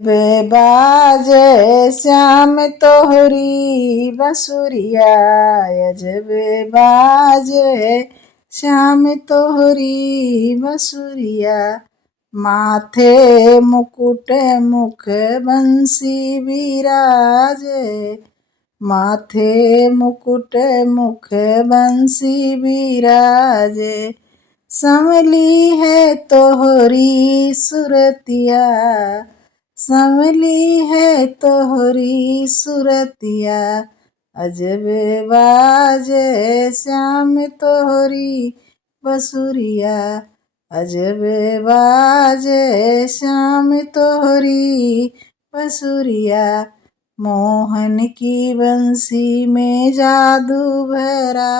वे बाजे श्याम तोहरी बसुरिया, अजब बाजे श्याम तोहरी बसुरिया। माथे मुकुट मुख बंसी बिराजे, माथे मुकुट मुख बंसी बिराजे। संवली है तोहरी सुरतिया, संवली है तोहरी सुरतिया। अजब बाजे श्याम तोहरी बसुरिया, अजब बाजे श्याम तोहरी बसुरिया। मोहन की बंसी में जादू भरा,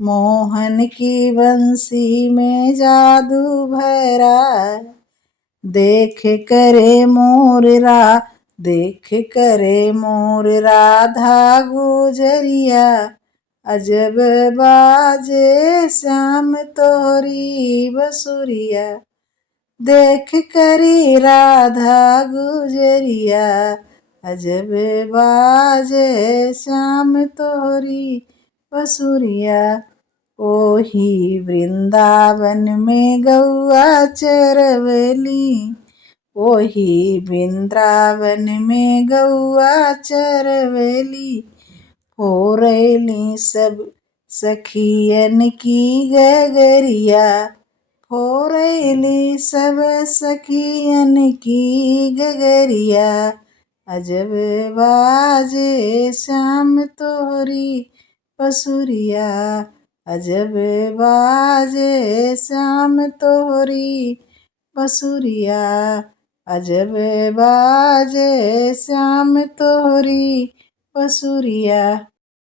मोहन की बंसी में जादू भरा। देख करे मोर राधा गुजरिया, अजब बाजे श्याम तोहरी बसुरिया। देख करी राधा गुजरिया, अजब बाजे श्याम तोहरी बसुरिया। ओही वृंदावन में गौआ चरवली, ओही वृंदावन में गौआ चरवली। फोरैली सब सखियन की गगरिया, फोरैली सब सखियन की गगरिया। अजब बाजे श्याम तोहरी बसुरिया, अजब बाजे श्याम तोहरी बसुरिया। अजब बाजे श्याम तोहरी बसुरिया।